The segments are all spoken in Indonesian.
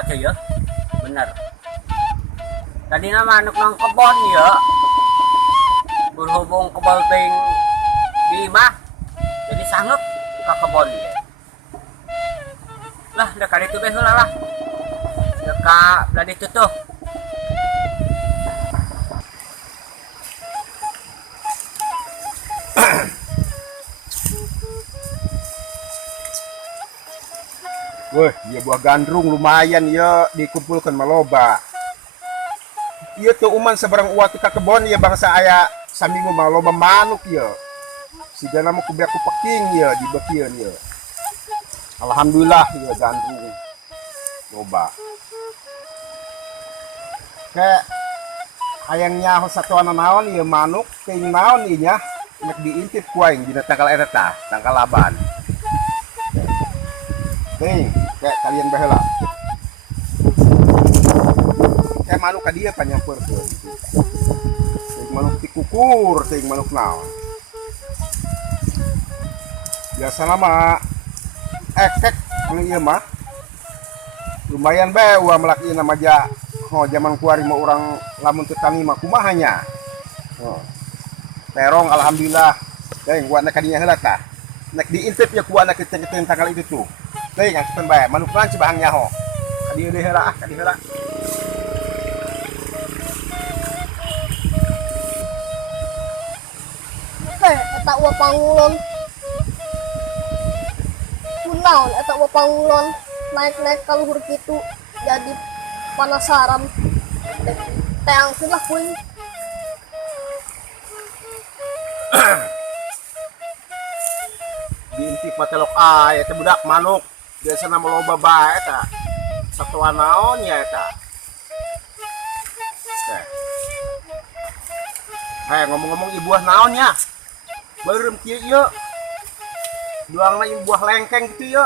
baca ya. Bener. Tadi nama anak nang kebon ya. Berhubung kebal ting di mah. Jadi sanggup ke kebon ya. Lah dekat itu beh lah. Dekat beladi itu tuh. Wah, ya buah gandrung lumayan ya dikumpulkan maloba. Iya tuh uman seberang uat ke kebon ya bangsa ayah saminggu maloba manuk ya. Si dana mau kubiak peking ya di bakian ya. Alhamdulillah ya gandrung loba. Kayak hayangnya satu anak naon ya manuk keing naon inya nek diintip kuaing dina tanggal eta tanggal laban. Ting, kayak kalian bahela. Kayak manuk ka dia panyampur tuh. Ting manuk tikukur, ting manuk naon. Biasa nama ekek ieu mah. Lumayan bae ulah melaki nama ja. Oh, zaman kuari mau orang lamun teu tani mah kumahanya. Oh. Terong alhamdulillah. Ting gua nek kadinya heula tah. Nek diintip ya ku anak keceng-keceng tanggal itu tuh. Ting ngasukeun bae manuk lan cibahang nyaho. Kadieu deui heula kadieu heula. Eta ulah pangulon. Kunaon eta ulah pangulon naik-naik ka luhur kitu jadi penasaran. Teangkeun lah kuing. Diintip patelok eta budak manuk biasana meloba bae eta. Satuan naon ya eta? Ngomong-ngomong ibuah naon ya? Beureum kieu ieu. Duangna ieu buah lengkeng gitu ya.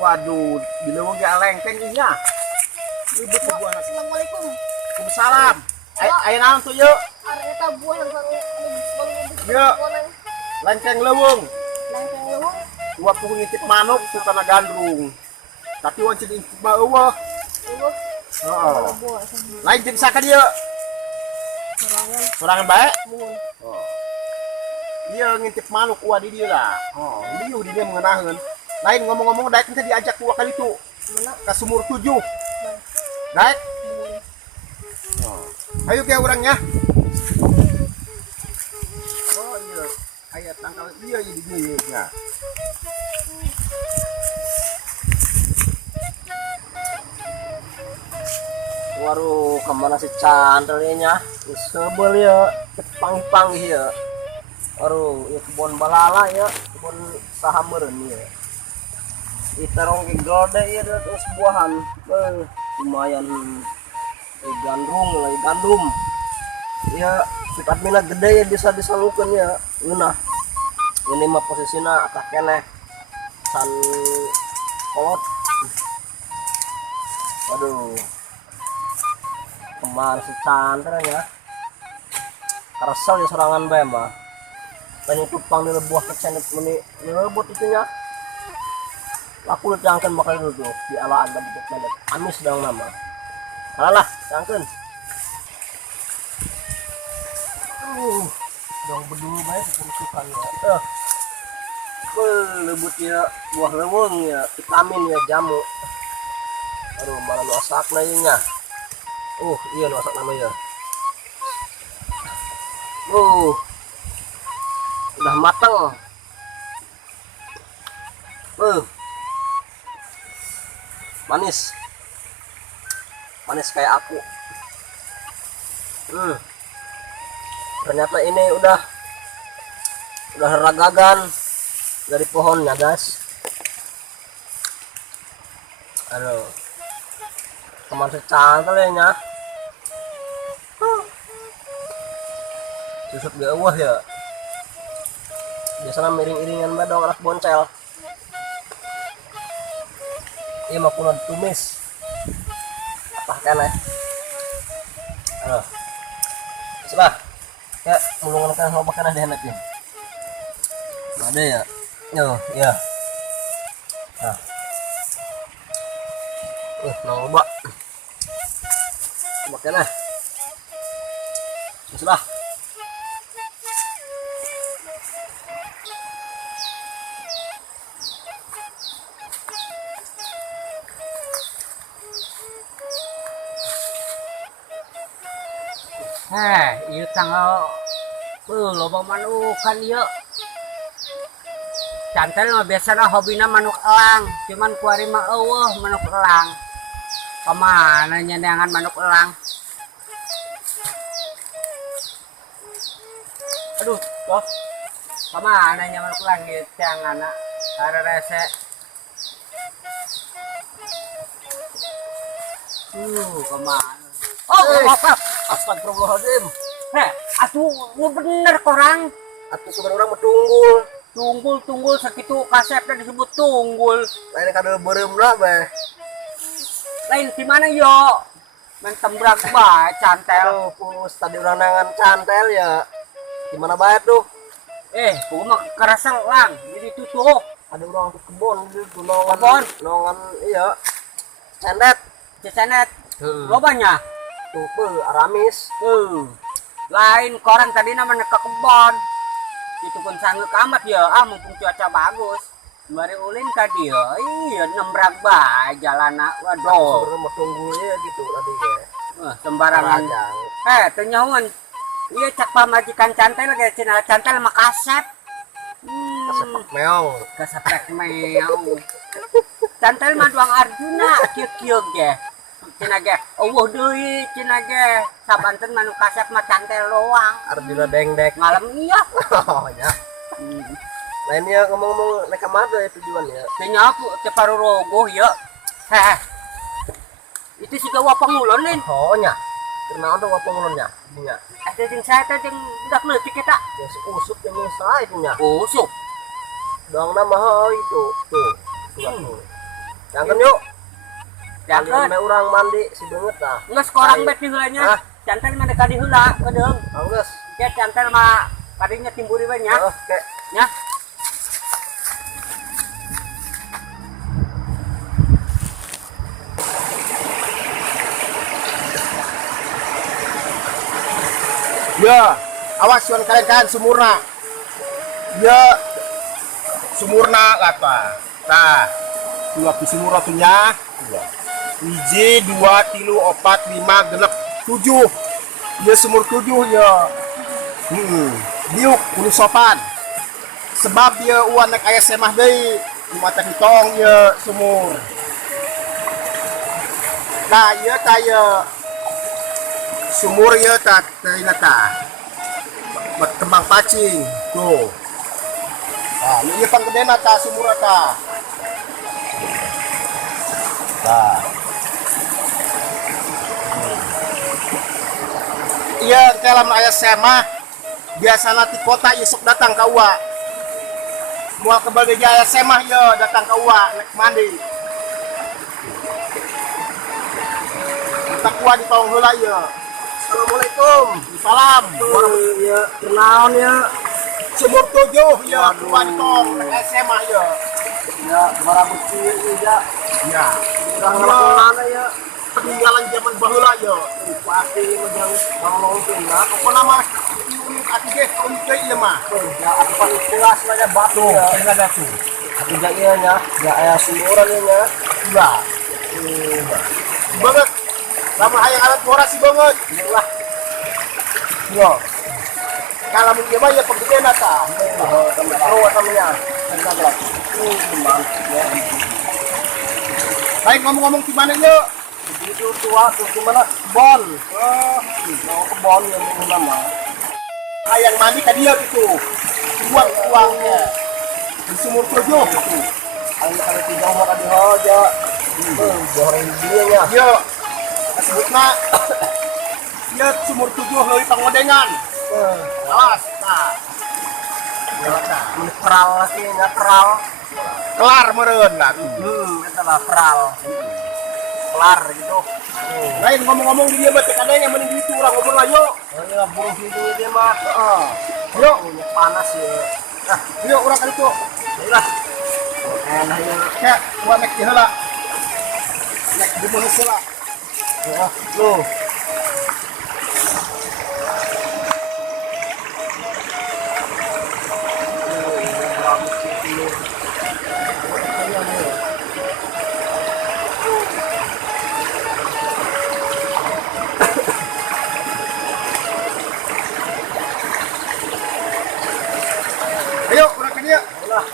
Waduh, dileuweung ge lengkeng ieu nya. Ribet buahna. Assalamualaikum. Waalaikumsalam. Aya naon tuh ieu? Are eta buah yang Ieu. Lengkeng leuweung. lengkeng leuweung. Waktu ngintip manuk suka na gandrung. Tapi wan cing intip mah eueuh. Eueuh. Heeh. Buah sama Lain jeung saka dieu? sorangan Sorangan bae? muhun. Oh. Dia ngintip manuk uah di dia lah. Oh, liuh di dia mengenaheun. Lain ngomong-ngomong daek teh diajak ku kali itu. Mana? Ka sumur 7. Daek. Oh. Ayo ke orangnya. Oh iya. Aya tangkal dia di dieu nya. Waduh, kemana si Chandrenya? Sebel ya, pang-pang ya. Waduh, ya kebun balala ya, kebun sahameureun ya. Iterong ke gede ya terus buahan. Lumayan gandum. Ya, sifat mina gede ya bisa disalurkan ya. Eunah. Ini mah posisinya akah keneh. San kolot. Waduh. Kemana si Chandra ya? Karesel ya serangan bae mah. Tanya tupang di lebuah kecenet meni lebut itunya. Laku ditangkeun bakal dulu di alaan dan bentuk menet. Amis dong nama. Alah, tangkeun. Dong berdua bae kerusukan ya. Lebut ya buah leuweung ya, vitamin ya jamu. Aduh, mana nu asakna ieu nya. Iya nu asak namanya. Udah matang. Manis. Manis kayak aku. Ternyata ini udah ragagan dari pohonnya, guys. Aduh. Teman secantel ya nya. Susut gak wah ya. Biasanya miring-iringan bae dong anak boncel. Ieu mah kudu ditumis. Apa keneh? Aduh. Sudah. Ya, mulungan kan loba kana dihandap ya. Ada ya. Yo, ya. Nah. Coba. Coba kena. Sudah. Iya tanggal lobang manukan iya. Cantel mah biasanya hobina manuk elang, cuman kuari mah manuk elang. Kemana nyenyangan manuk elang? Aduh, toh. Kemana nya manuk elang gitu yang anak ada rese. Kemana? Maaf. Astagfirullahaladzim. Atuh bener korang. Atuh sebenarnya mau tunggul. Tunggul segitu kasepnya disebut tunggul. Lain kada berem lah be. Lain di mana yo? Main tembrak bae cantel. Aduh, pus tadi orang nangan cantel ya. Gimana bae tuh? Gua mah kerasa lang. Jadi itu tuh. Ada orang ke kebon gitu Kebon? nongan iya. Cendet. Cesenet. Lobanya. Tuh aramis. Lain koran tadi namanya ke kebon. Itu pun sanggup amat ya. Mumpung cuaca bagus. Mari ulin tadi ya. Iya nembrak bae jalanan. Waduh. Sebenarnya mau tunggulnya gitu tadi ya. Sembarangan. Ternyawon. Iya cak pamajikan cantel kayak cina cantel mah kasep. Kesepak meong. Kesepek meong. Cantel mah doang Arjuna kieu-kieu ge. Cina ge. Eueuh deui cina ge. Sabanten manuk kasep mah cantel doang. Arjuna dengdek. Malam iya. Oh ya. Lainnya ngomong-ngomong naik kemana ya tujuannya? Teu nyapu teu parurogoh ya. Itu siga wapang ulun nih. Oh nya. Kenapa tuh wapang ulunnya? Nya. Ada jeung saya teh jeung budak leutik eta. Ya si usuk yang nyesal itu nya. Usuk. Doang nama itu. Tuh. Jangan yuk. Jangan. Kalian orang mandi si banget dah. Geus korang bet di heula nya. Cantel mah dekat di heula, kedeung. Anggus. Ke cantel mah kadinya timburi we nya. Oke. Nya. Ya, awas yon kalian sumurna. Ya, sumurna lata. Tah, dua sumurna tuhnya. Hiji, 2, 3, 4, 5, 6, 7. Ya sumur 7 ya. Diuk kudu sopan. Sebab dia uan nek aya semah deui, di mata hitong ya sumur. Nah, ya taya sumur ya tak terinata berkembang pacing tuh. Nah, ini pang gede nata sumur nata. Nah. Iya, kalau ayah semah biasa nanti kota isuk datang ke uwa. Mual ke bagai jaya semah ya datang ke uwa naik mandi. Tak kuat di tahun heula ya. Assalamualaikum. Salam. Ya, kenaon ya. Sumur 7 ya kuat di tahun naik SMA ya. Ya, marabut cieu ya. Ya. Urang mana ya? Peninggalan zaman baheula ya. Pasti menjang manglongkeun lah. Apa nama unit atige unit ieu mah. Ya, aku paling jelas aja batu ya. Ada tuh. Aku ieu nya, ya aya sumuran ieu nya. Udah. Banget. Lama hayang alat boras si banget. Lah, Yo. Kalau mungkin mah ya penggede nata. teman pro namanya. Enggak lah. Teman ya. Baik ngomong-ngomong di mana yo? Itu tua tuh gimana? Bon. Mau ke bon yang nama. Hayang mandi ka dia gitu. Buat uangnya. Di sumur 7 gitu. Ayo kalau tidak mau ada aja. Goreng dia nya. Yo. Sebutna dia sumur 7 leuwih pangodengan. Alas. Nah. Kral lagi nya kral. Kelar meureun lah. Itu lah kral. Kelar gitu. Lain ngomong-ngomong di dia mah teh kadang yang mending gitu urang ngobrol lah yo. Oh iya burung itu dia mah. Yo, Panas ya. nah, yo urang kali tuh. Lah. Enak ya. Kayak gua mek heula. Nek di mana sila? Ya, lu. Ayo, udah ke dia. Ulah.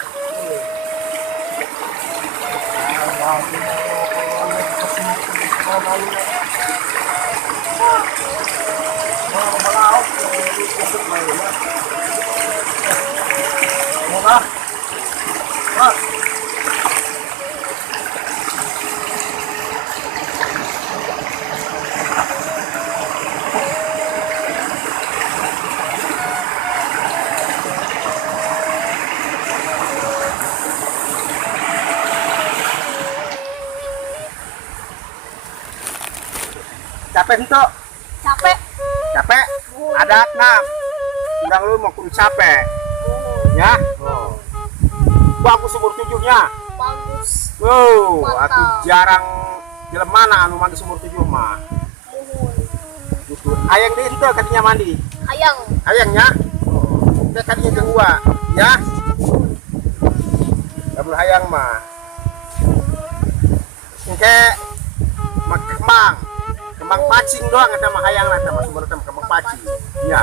Capek itu, Capek. capek. Ada nak. Udah lu mau kudu capek, ya. Oh. Bagus umur 7-nya. Bagus. Wow, Mantap. aku jarang jelema mana anu mandi umur 7 mah. Muhun. Gitu. Hayang di itu kadinya mandi. Hayang. Hayangnya. Teh kadinya jeung gua, ya. Kabul hayang mah. Engke mak kembang pacing doang eta mah hayang lah mah sumber teh kembang pacing. Ya.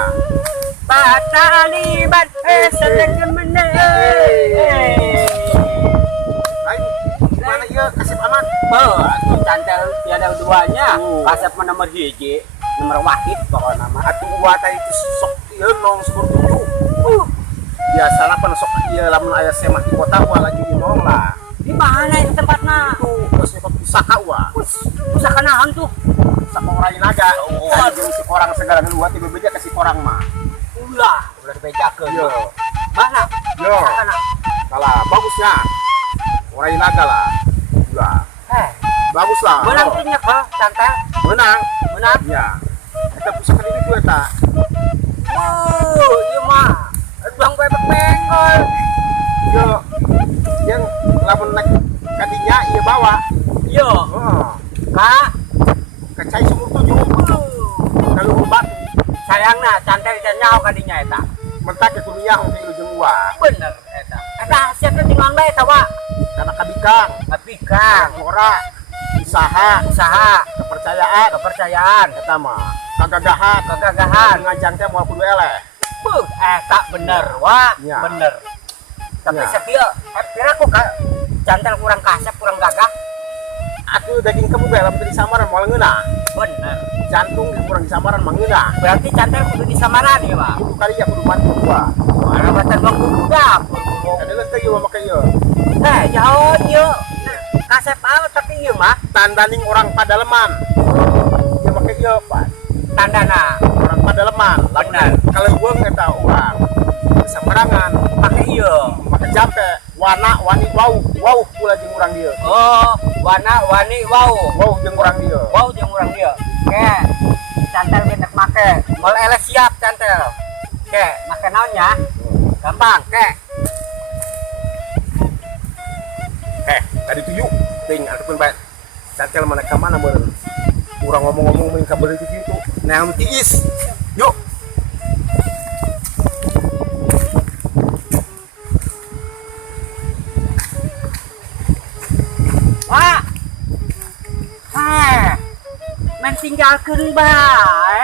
Pataliban sedang meneh. Lain gimana ieu kasep aman? Atuh cantel tiada duanya. Kasep mah nomor hiji, nomor wahid pokokna mah. Atuh gua teh itu sok ieu nong sumber 7. Biasana pan sok ieu lamun aya semah di kota gua lagi di nong lah. Di mana ini tempatnya? Itu bos nyokap usaha gua. Usaha naon tuh? Sama orang naga. Kan jeung si orang segala dua tiba beja ke si orang mah. Udah dibejakeun. Yo. Mana? Yo. Sana. Kalah bagusnya. Orang naga lah. Udah. Bagus lah. Menang punya ke cantel. Menang. Menang. Ya. Kita pusaka ini tuh eta. Iya mah. Bang bebek bengkol. Yo. Yang lamun naik kadinya ieu bawa. Yo. Heeh. Kak. Kecai sumur 7. Kalau batu. Sayangna cantel teh nyaho kadinya eta. Mentak ke dunia untuk ieu jeung gua. Bener eta. Eta hasilna tinggal bae eta wa. Karena kabikang, Tapi Kang, ora usaha, kepercayaan, eta mah. Kagagahan, kegagahan. ngajang teh moal kudu eleh. Eta bener wa, Ya. bener. Tapi Ya. sakieu, kira aku cantel kurang kasep, kurang gagah. Atuh daging kemu ge lamun teu disamaran moal ngeunah. Bener. Jantung ge kurang disamaran mah ngeunah. Berarti cantel kudu disamaran ya, Pak. Kudu kali ya kudu mati gua. Mana batan bang kudu dapur. Kadeuleuh teh ieu make ieu. Jauh ieu. Kasep awet tapi ieu mah Tandaning orang padaleman. Ieu make ieu, Pak. tandana. Orang padaleman. Bener. Kalau gua eta urang samarangan Pakai ieu. make jampe wana wani wau pula jeung urang dieu. Oh, warna wani wow. Wau jeung urang dieu. Wow jeung urang dia. Ke. Cantel kita make. Mol eleh siap cantel. Ke, make naonnya? Gampang, ke. Tadi tuh yuk, ting, ataupun baik. Cantel mana ke mana beren? Urang ngomong-ngomong main kabar itu gitu. Nah, anu tiis. Yuk. Wah. Men tinggalkeun bae.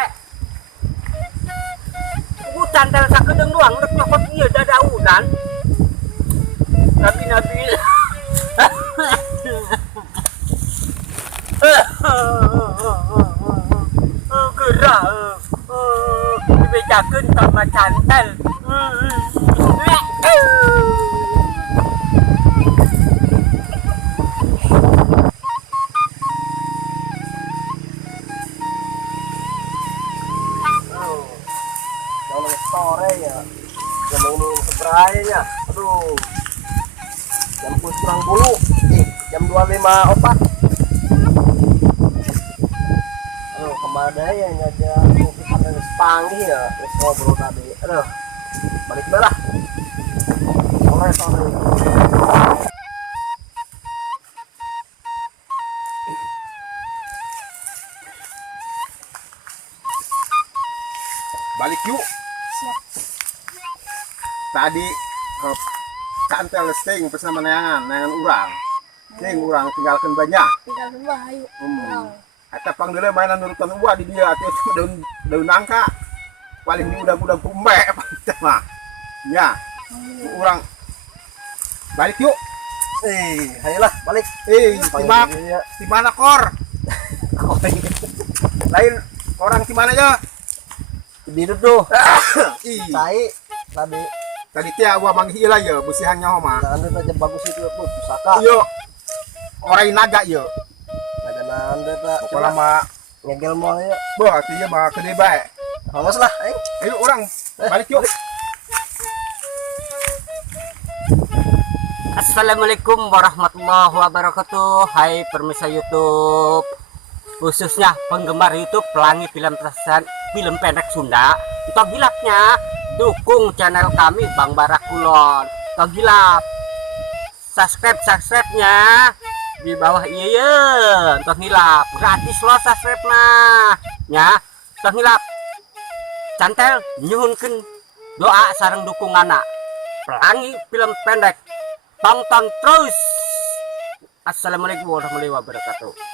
Ku cantel sakedeung doang rek nyokot ieu dadaunan. Nabi-nabi. Gerak. Dibejakeun sama cantel. Kalau sore ya, jam ini seberapa ya? Aduh, jam kurang bulu, jam 25.04. Aduh, kemana ya ngajak kita panggil ya, ngobrol tadi. Aduh, balik belah. Sore. balik yuk. Siap. Tadi kantel sting pesan meneangan urang. Sting urang tinggalkan banyak. Tinggal dua ayo. Eta pang dulu mainan nurutan uang di dia atuh daun nangka. Paling di udang-udang pumbe mah. Ya. Urang balik yuk. Ayolah balik. Di mana kor? Lain orang di mana ya? Biru tuh. Ih, Tai tadi. tadi tia gua manggil lah ya, busihannya mah. Nanda aja bagus itu tuh pusaka. Yo. Orang naga yo. Ada nanda tak. Pokoknya mah Ngegel mau ya. bah tia mah gede bae. Hangus lah. Ayo orang balik yuk. Assalamualaikum warahmatullahi wabarakatuh. Hai pemirsa YouTube, khususnya penggemar YouTube Pelangi Film Terkesan Film Pendek Sunda. Untuk gilapnya dukung channel kami Bang Barakulon. Untuk gilap subscribe-nya di bawah iya. Untuk gilap gratis loh subscribe nah. Ya, untuk gilap cantel nyuhunkeun doa sareng dukungan anak Pelangi Film Pendek. Tonton terus. Assalamualaikum warahmatullahi wabarakatuh.